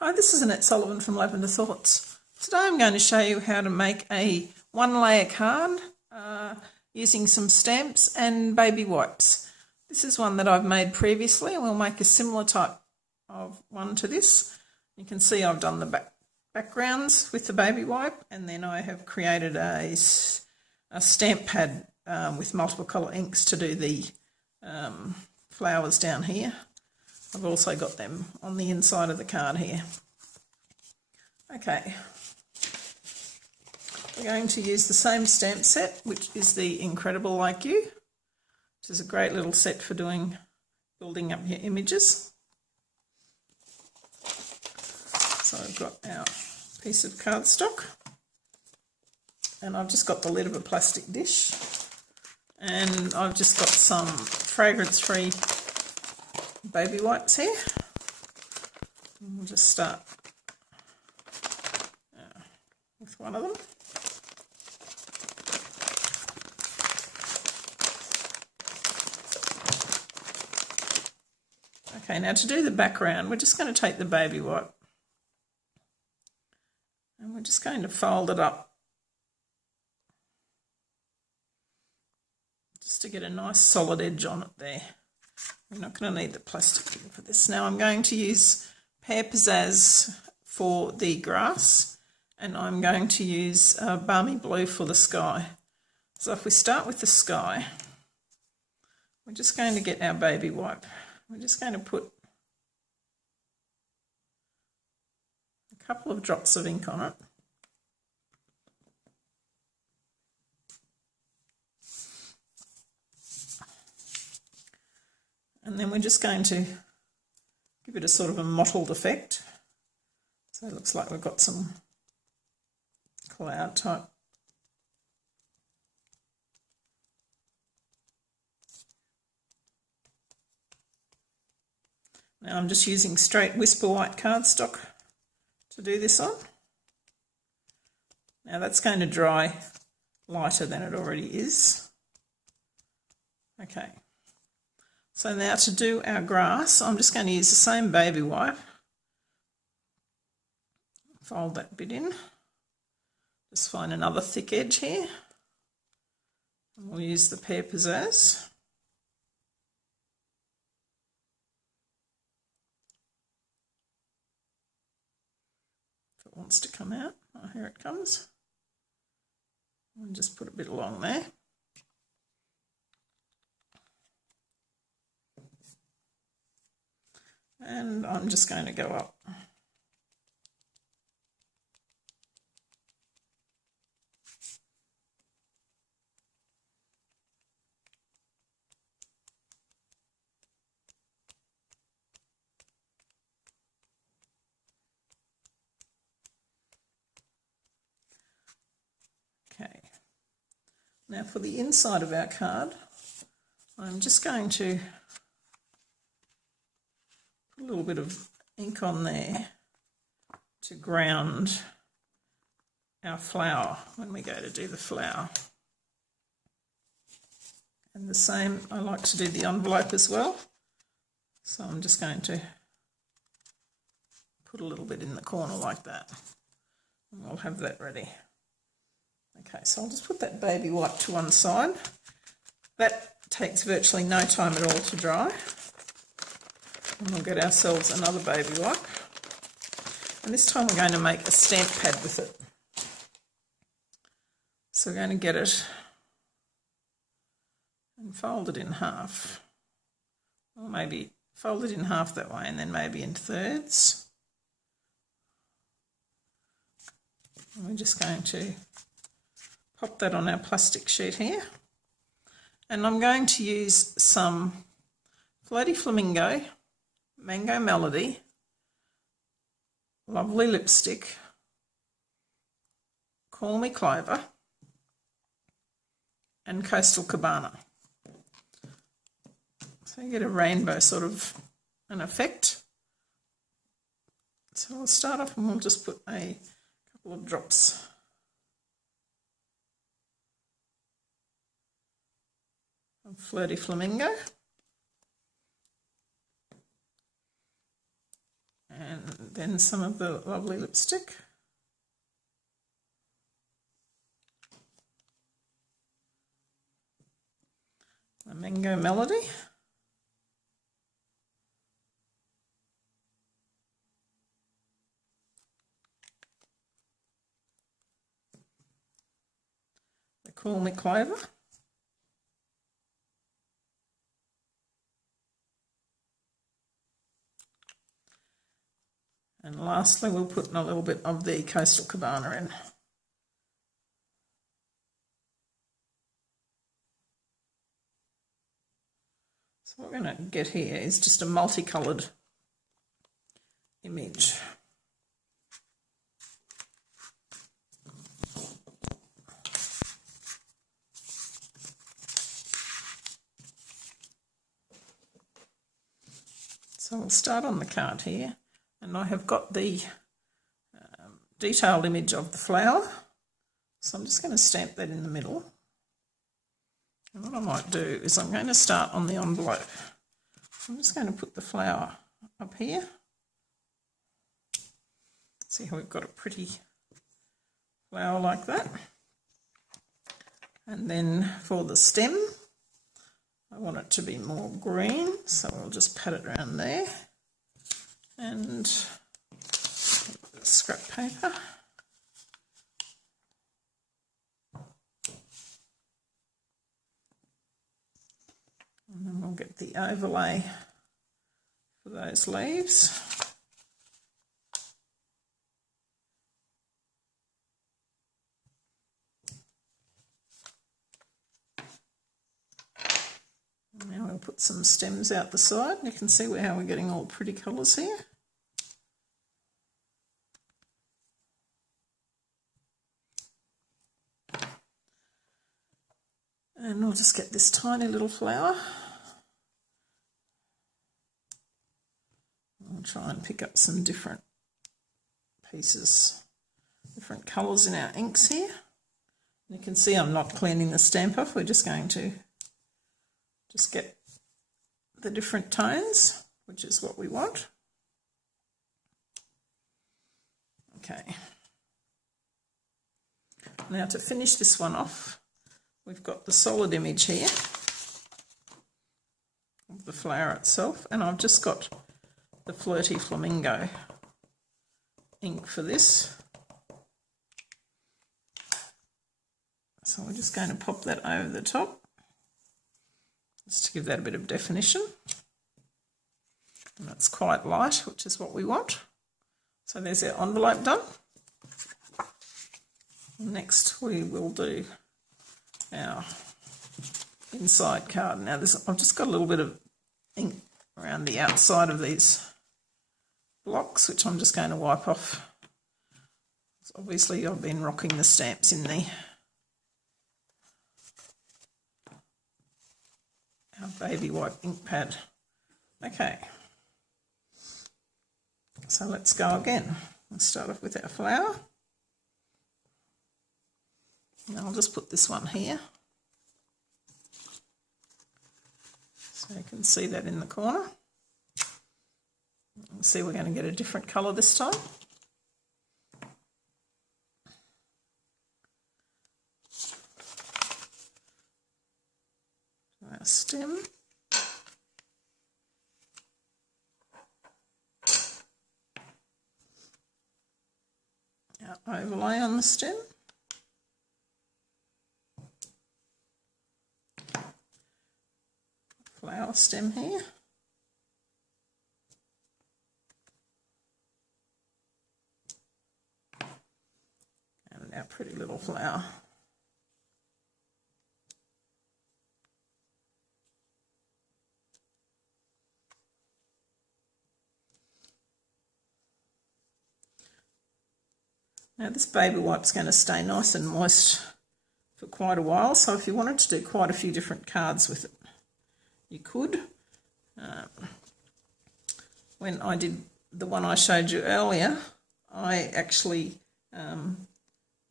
Hi, this is Annette Sullivan from Lavender Thoughts. Today I'm going to show you how to make a one-layer card using some stamps and baby wipes. This is one that I've made previously and we'll make a similar type of one to this. You can see I've done the backgrounds with the baby wipe, and then I have created a stamp pad with multiple colour inks to do the flowers down here. I've also got them on the inside of the card here. Okay, we're going to use the same stamp set, which is the Incredible Like You, which is a great little set for building up your images. So I've got our piece of cardstock, and I've just got the lid of a plastic dish, and I've just got some fragrance-free baby wipes here. We'll just start with one of them. Okay, now to do the background, we're just going to take the baby wipe and we're just going to fold it up just to get a nice solid edge on it there. We're not going to need the plastic thing for this. Now I'm going to use Pear Pizzazz for the grass, and I'm going to use Balmy Blue for the sky. So if we start with the sky, we're just going to get our baby wipe. We're just going to put a couple of drops of ink on it. And then we're just going to give it a sort of a mottled effect. So it looks like we've got some cloud type. Now I'm just using straight Whisper White cardstock to do this on. Now that's going to dry lighter than it already is. Okay. So now to do our grass, I'm just going to use the same baby wipe. Fold that bit in. Just find another thick edge here. And we'll use the Pear Pizzazz. If it wants to come out, oh, here it comes. And just put a bit along there. And I'm just going to go up. Okay. Now for the inside of our card, I'm just going to a little bit of ink on there to ground our flower when we go to do the flower. And the same, I like to do the envelope as well. So I'm just going to put a little bit in the corner like that. And we'll have that ready. Okay, so I'll just put that baby wipe to one side. That takes virtually no time at all to dry. And we'll get ourselves another baby wipe. And this time we're going to make a stamp pad with it. So we're going to get it and fold it in half. Or maybe fold it in half that way and then maybe in thirds. And we're just going to pop that on our plastic sheet here. And I'm going to use some Floaty Flamingo Mango Melody, Lovely Lipstick, Call Me Clover, and Coastal Cabana. So you get a rainbow sort of an effect. So we'll start off and we'll just put a couple of drops of Flirty Flamingo. And then some of the lovely lipstick. The Mango Melody. The Call Me Clover. And lastly, we'll put in a little bit of the Coastal Cabana in. So what we're going to get here is just a multicoloured image. So we'll start on the card here, and I have got the detailed image of the flower, so I'm just going to stamp that in the middle. And what I might do is I'm going to start on the envelope. I'm just going to put the flower up here. See how we've got a pretty flower like that. And then for the stem, I want it to be more green, so I'll just pat it around there. And scrap paper. And then we'll get the overlay for those leaves. And now we'll put some stems out the side. You can see how we're getting all pretty colours here. And we'll just get this tiny little flower. I'll try and pick up some different pieces, different colours in our inks here. You can see I'm not cleaning the stamp off, we're just going to just get the different tones, which is what we want. Okay. Now to finish this one off, we've got the solid image here of the flower itself, and I've just got the Flirty Flamingo ink for this. So we're just going to pop that over the top, just to give that a bit of definition. And that's quite light, which is what we want. So there's our envelope done. Next we will do our inside card. Now I've just got a little bit of ink around the outside of these blocks, which I'm just going to wipe off. So obviously I've been rocking the stamps in our baby wipe ink pad. Okay, so let's go again. Let's start off with our flower. Now I'll just put this one here, so you can see that in the corner. See, we're going to get a different colour this time. Our stem. Our overlay on the stem. Flower stem here. And our pretty little flower. Now this baby wipe's going to stay nice and moist for quite a while, so if you wanted to do quite a few different cards with it, you could. When I did the one I showed you earlier, I actually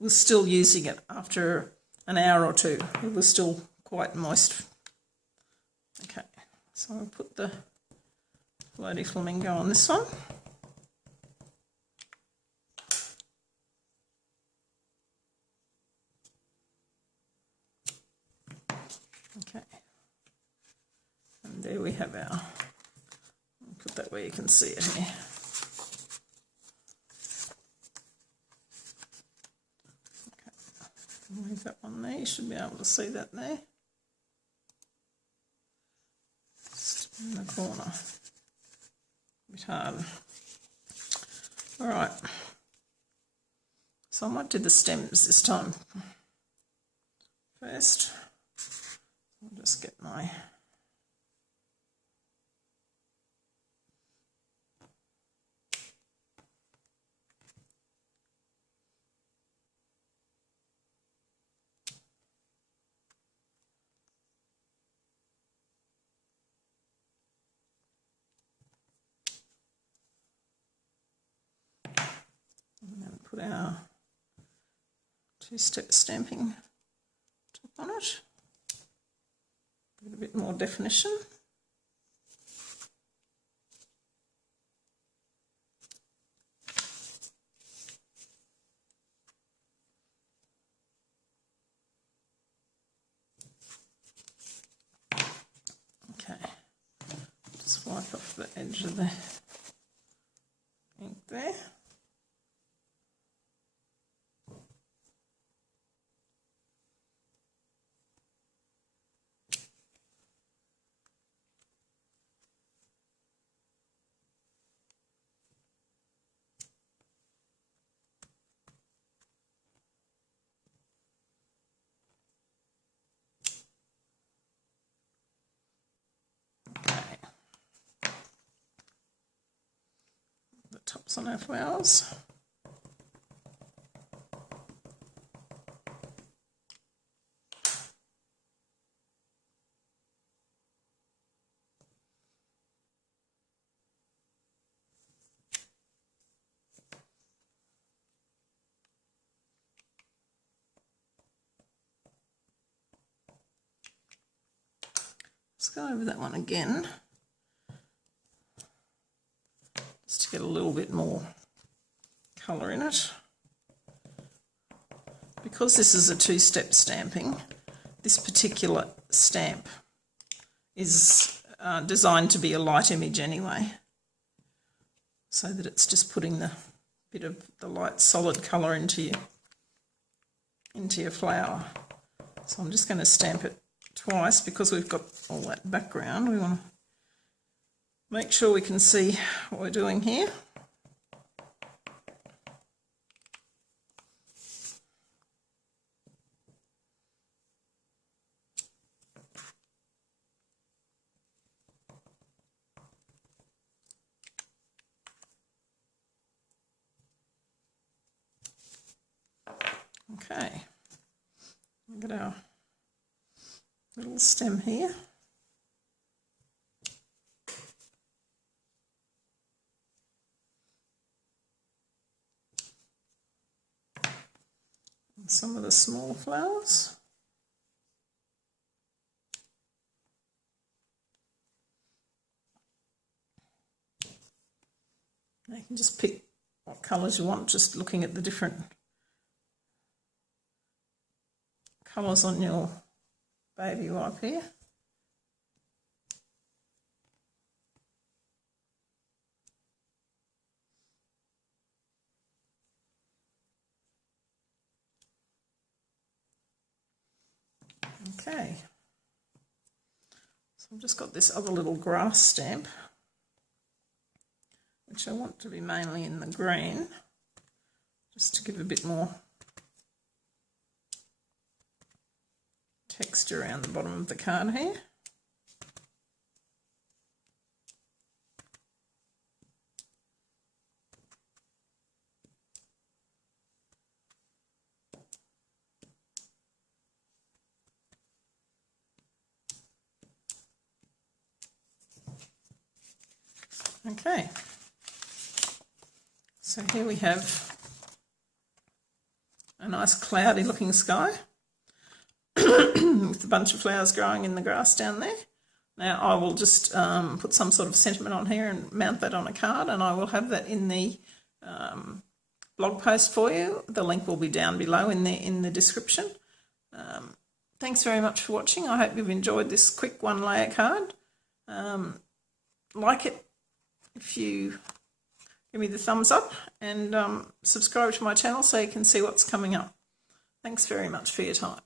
was still using it after an hour or two. It was still quite moist. Okay, so I'll put the Floaty Flamingo on this one. there we have our, put that where you can see it here. Okay, leave that one there, you should be able to see that there. Just in the corner, a bit hard. All right, so I might do the stems this time. First, I'll just get my and then put our two-step stamping top on it. Get a bit more definition. Okay, just wipe off the edge of the ink there. The tops on our flowers. Let's go over that one again, just to get a little bit more colour in it. Because this is a two-step stamping, this particular stamp is designed to be a light image anyway, so that it's just putting the bit of the light solid colour into your flower. So I'm just going to stamp it twice because we've got all that background. We want to make sure we can see what we're doing here. Okay, look at our little stem here. And some of the small flowers. Now you can just pick what colours you want, just looking at the different colours on your baby wipe here. Okay, so I've just got this other little grass stamp, which I want to be mainly in the green, just to give a bit more texture around the bottom of the card here. Okay, so here we have a nice cloudy looking sky with a bunch of flowers growing in the grass down there. Now I will just put some sort of sentiment on here and mount that on a card, and I will have that in the blog post for you. The link will be down below in the description. Thanks very much for watching. I hope you've enjoyed this quick one layer card. Like it if you give me the thumbs up, and subscribe to my channel so you can see what's coming up. Thanks very much for your time.